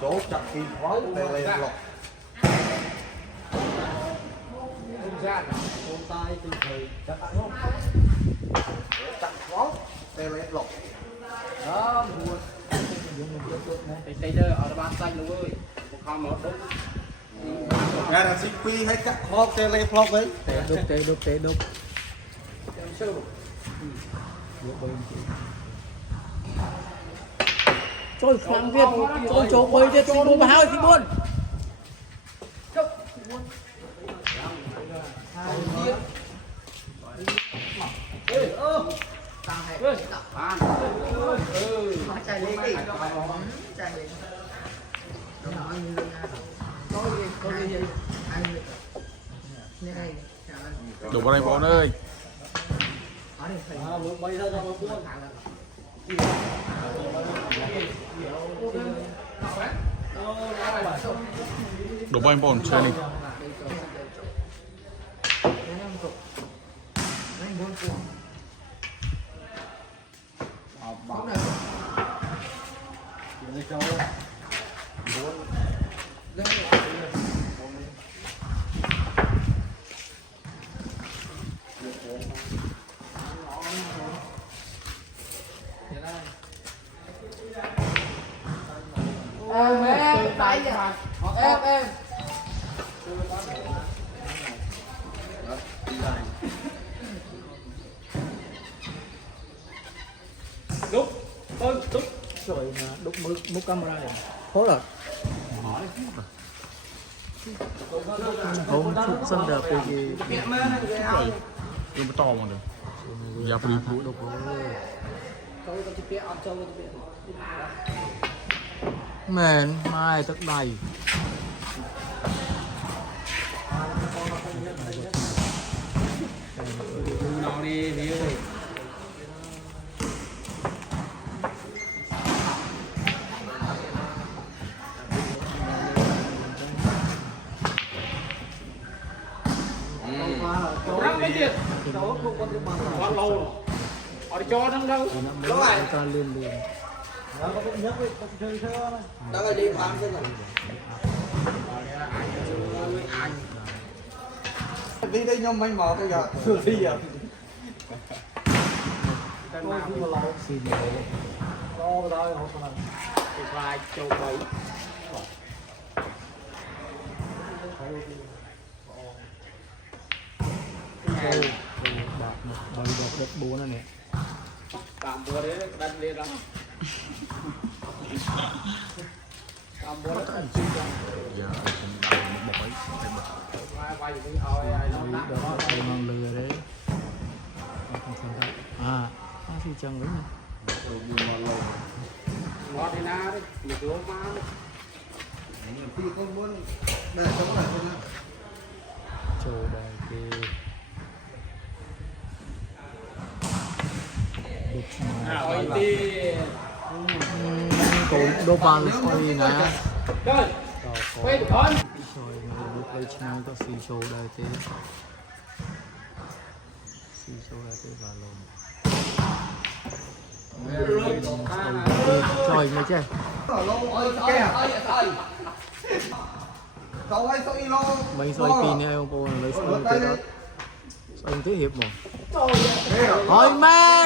chỗ chặt kim khói để lên lọc con tay từ thời chặt không chặt khói để lên lọc đó buồn tay đây ở bàn tay luôn ơi không mở đúng nghe là xích quy hay cắt khói để lên lọc đấy Tế đục Trời khám Việt Trời chỗ quay Việt Thì bố bà hai thì buồn Đủ vào đây bọn ơi. Đủ bao nhiêu bọn chơi đi. Em đúng đúng rồi mà đục múc camera này khó rồi không chụp sân đẹp cái gì Cái to mà được. Dạ phải đi đục. mền mai tức đầy nó đi đi ơi răng cái gì quá lâu ở cho nó đâu ta lên đó là đi phạm thế này đi đây nhóm mấy mở tôi giờ đi giờ xin vài châu bảy bật được bố này nè tạm bữa đấy đặt lên đó tạm bữa đó Dạ cũng một ấy. vài cái ao ai nó đó là mang lừa đấy thì chẳng lấy nè ngon thì na đấy mình cứ ôm má đấy khi con muốn để chống lại con chờ đây cái hỏi đi cũng đô ban xoay nè chơi quay được con xoay lúc đây channel có xì show đây thế xì show đây thế và lồn trời mày chơi cậu hay xoay lo mấy xoay pin này ông cô lấy xoay thế đó xoay thế hiệp một thôi mẹ